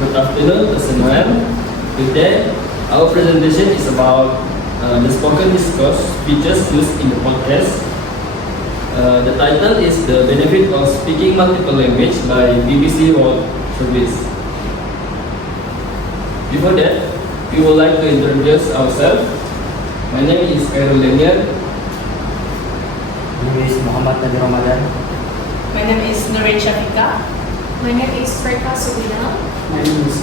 Good afternoon to everyone. Today, our presentation is about the spoken discourse features used in the podcast. The title is The Benefit of Speaking Multiple Language by BBC World Service. Before that, we would like to introduce ourselves. My name is Khairul Lenier. My name is Muhammad Nabi Ramadan. My name is Nurin Shafika. My name is Freka Subina. My name is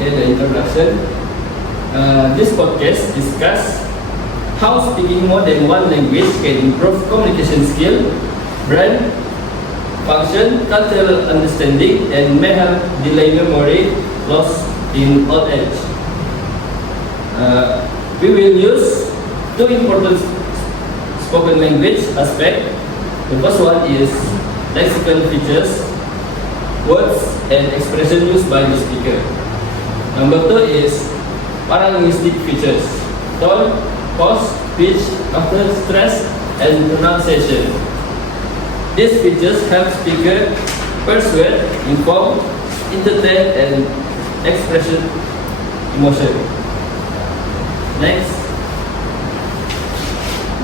In the introduction, this podcast discusses how speaking more than one language can improve communication skill, brain function, cultural understanding, and may help delay memory loss in old age. We will use two important spoken language aspects. The first one is lexical features, words and expression used by the speaker. Number two is paralinguistic features, tone, pause, pitch, after stress, and pronunciation. These features help speaker persuade, inform, entertain, and express emotion. Next.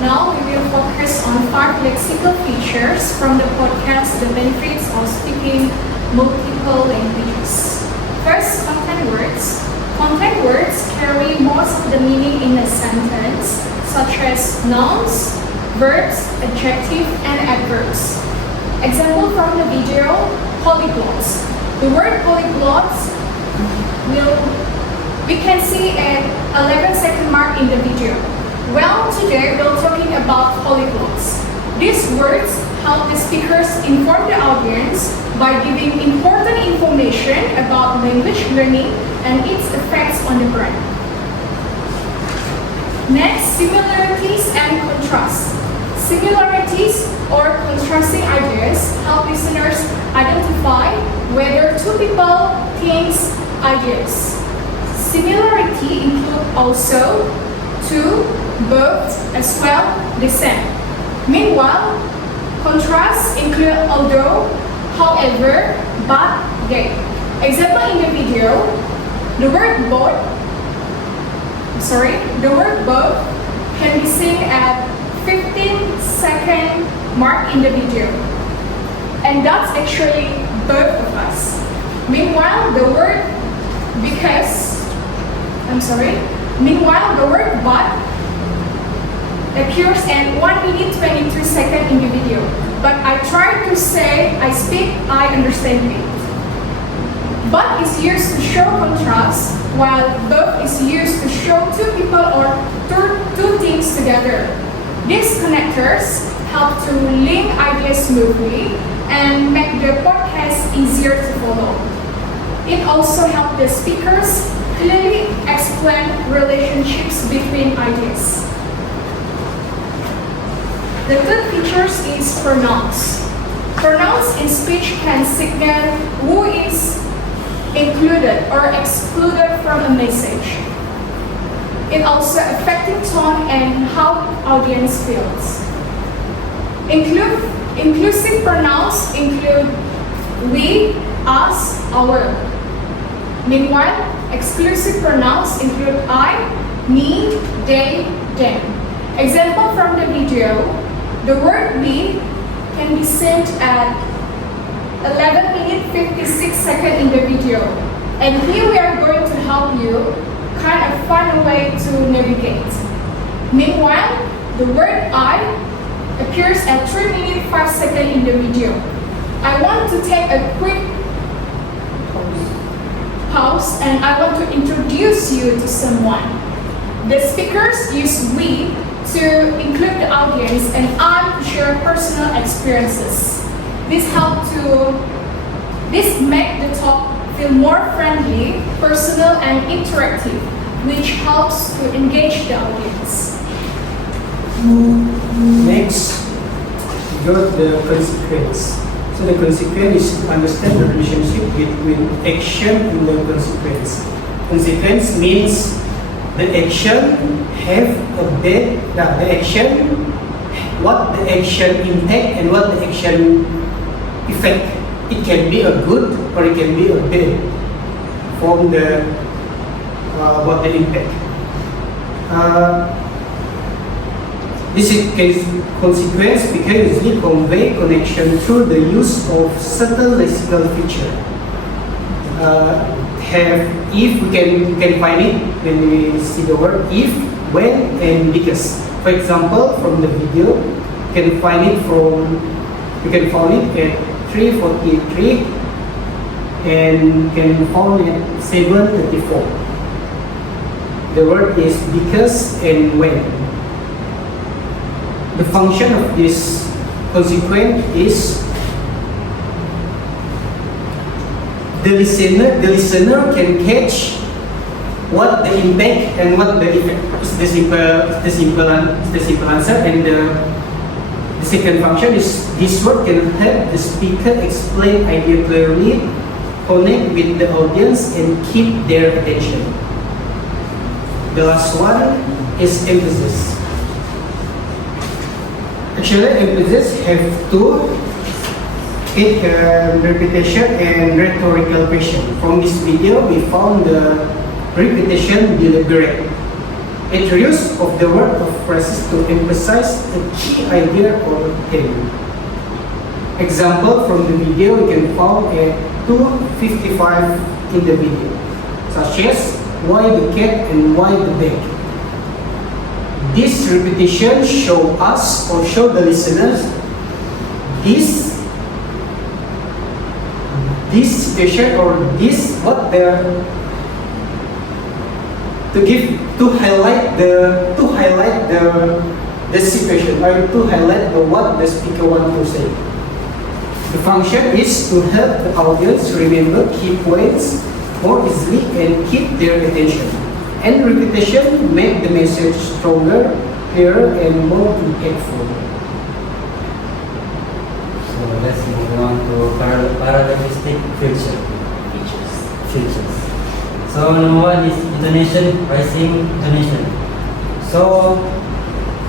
Now we will focus on 5 lexical features from the podcast, The Benefits of Speaking Multiple Languages. First, content words. Content words carry most of the meaning in a sentence, such as nouns, verbs, adjectives, and adverbs. Example from the video, polyglots. The word polyglots we can see an 11-second mark in the video. Well, today we're talking about polyglots. These words help the speakers inform the audience by giving important information about language learning and its effects on the brain. Next, similarities and contrasts. Similarities or contrasting ideas help listeners identify whether two people think ideas. Similarity include also two, both, as well, the same. Meanwhile, contrasts include although, however, but, they. Example in the video, the word both can be seen at 15-second mark in the video. And that's actually both of us. Meanwhile, the word but appears at 1 minute 22 seconds in the video. But I try to say, I speak, I understand it. But is used to show contrast, while both is used to show two people or two things together. These connectors help to link ideas smoothly and make the podcast easier to follow. It also helps the speakers clearly explain relationships between ideas. The third feature is pronouns. Pronouns in speech can signal who is included or excluded from a message. It also affects tone and how audience feels. Inclusive pronouns include we, us, our. Meanwhile, exclusive pronouns include I, me, they, them. Example from the video, the word we can be seen at 11 minutes 56 seconds in the video. And here we are going to help you kind of find a way to navigate. Meanwhile, the word I appears at 3 minutes 5 seconds in the video. I want to take a quick pause and I want to introduce you to someone. The speakers use we to include the audience and I to share personal experiences. This makes the talk feel more friendly, personal, and interactive, which helps to engage the audience. Next, we got the consequence. So the consequence is to understand the relationship between action and the consequence. Consequence means the action have what the action impact and what the action effect. it can be a good or it can be a bad from the about the impact. This is consequence can usually convey connection through the use of subtle lexical feature. Have if we can find it when we see the word if, when, and because. For example, from the video, you can find it at 3:43 and can find it at 7:34. The word is because and when. The function of this consequence is the listener can catch what the impact and what the effect is. The simple answer. And the second function is this word can help the speaker explain idea clearly, connect with the audience, and keep their attention. The last one is emphasis. Actually, emphasis have two: repetition and rhetorical question. From this video, we found the repetition deliberate. It use of the word of phrases to emphasize a key idea or theme. Example from the video we can find at 2:55 in the video, such as why the cat and why the bag. This repetition show us or show the listeners this situation or this what the to highlight the situation or to highlight what the speaker want to say. The function is to help the audience remember key points more easily and keep their attention. And repetition make the message stronger, clearer, and more impactful. So let's move on to paradigmatic features. So number one is intonation, rising intonation. So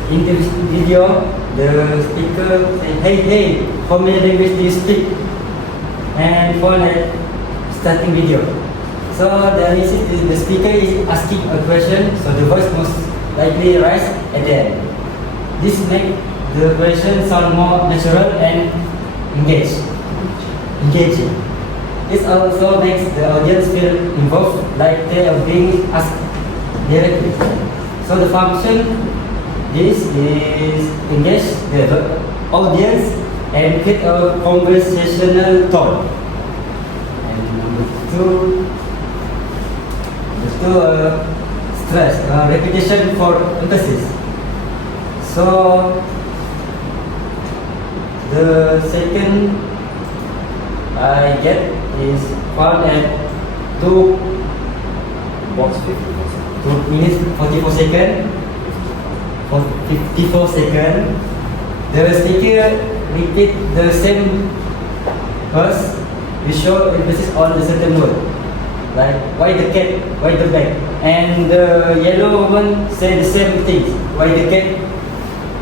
in the video, the speaker say, hey, how many languages do you speak? And for the starting video. So the speaker is asking a question, so the voice most likely rise at the end. This makes the question sound more natural and engaging. This also makes the audience feel involved, like they are being asked directly. So the function is engage the audience and create a conversational tone. And number two, stress, repetition for emphasis. So the second I get is found at 2 minutes 54 seconds. 54 seconds. The speaker repeat the same verse. We show emphasis on the certain word, like why the cat, why the bag, and the yellow woman say the same things. Why the cat,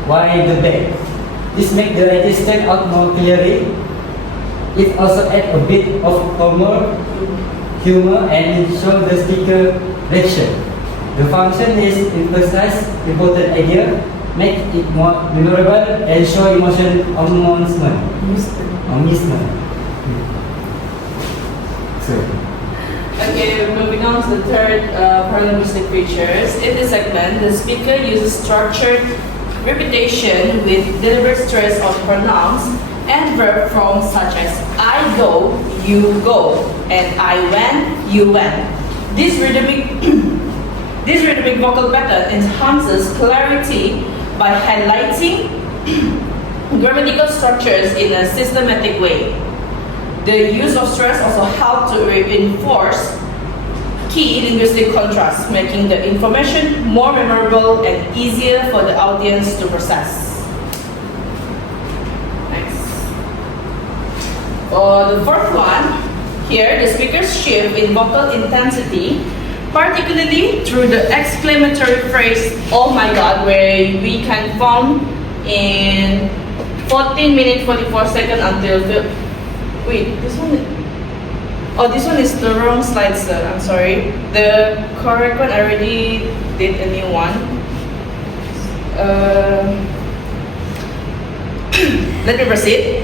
why the bag. This makes the idea stand out more clearly. It also adds a bit of humor and show the speaker reaction. The function is emphasize important idea, make it more memorable, and show emotion amusement. Okay, moving on to the third paralinguistic features. In this segment, the speaker uses structured repetition with deliberate stress on pronouns and verb forms such as I go, you go, and I went, you went. This rhythmic vocal pattern enhances clarity by highlighting grammatical structures in a systematic way. The use of stress also helps to reinforce key linguistic contrasts, making the information more memorable and easier for the audience to process. For the fourth one, here the speakers shift in vocal intensity, particularly through the exclamatory phrase, oh my god, where we can find in 14 minutes 44 seconds until Wait, this one. Oh, this one is the wrong slide, sir. I'm sorry. The correct one, I already did a new one. Let me proceed.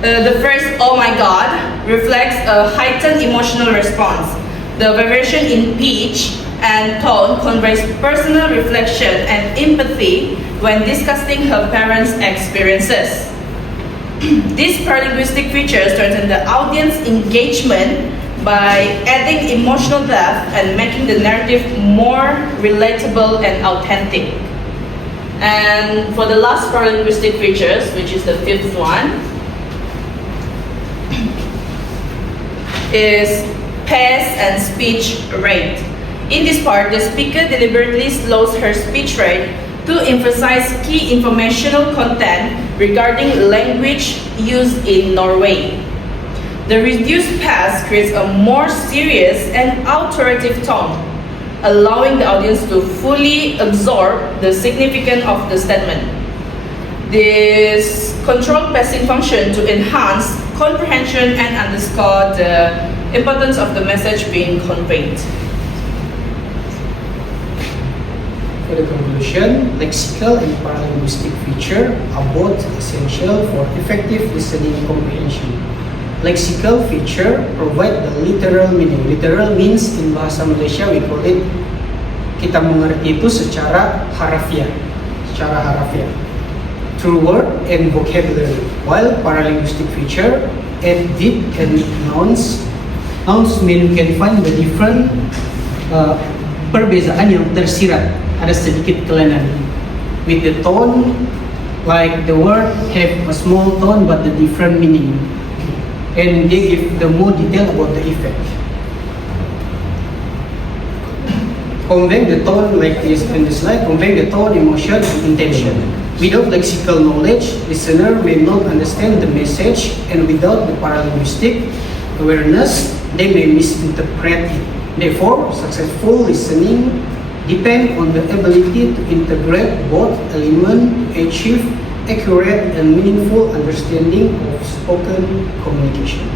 The first, oh my god, reflects a heightened emotional response. The variation in pitch and tone conveys personal reflection and empathy when discussing her parents' experiences. These paralinguistic features strengthen the audience engagement by adding emotional depth and making the narrative more relatable and authentic. And for the last paralinguistic features, which is the fifth one, is pace and speech rate. In this part, the speaker deliberately slows her speech rate to emphasize key informational content regarding language used in Norway. The reduced pace creates a more serious and authoritative tone, allowing the audience to fully absorb the significance of the statement. This controlled pacing function to enhance comprehension and underscore the importance of the message being conveyed. For the conclusion, lexical and paralinguistic features are both essential for effective listening comprehension. Lexical feature provide the literal meaning. Literal means in bahasa Malaysia we call it, kita mengerti itu secara harafiah, through word and vocabulary. While paralinguistic feature add deep and nouns. Nouns mean can find the different perbezaan yang tersirat, ada sedikit kelainan. With the tone, like the word have a small tone but the different meaning. And they give the more detail about the effect. Conveying the tone like this in the slide, conveying the tone, emotion, and intention. Without lexical knowledge, listener may not understand the message, and without the paralinguistic awareness, they may misinterpret it. Therefore, successful listening depends on the ability to integrate both elements, achieve accurate and meaningful understanding of spoken communication.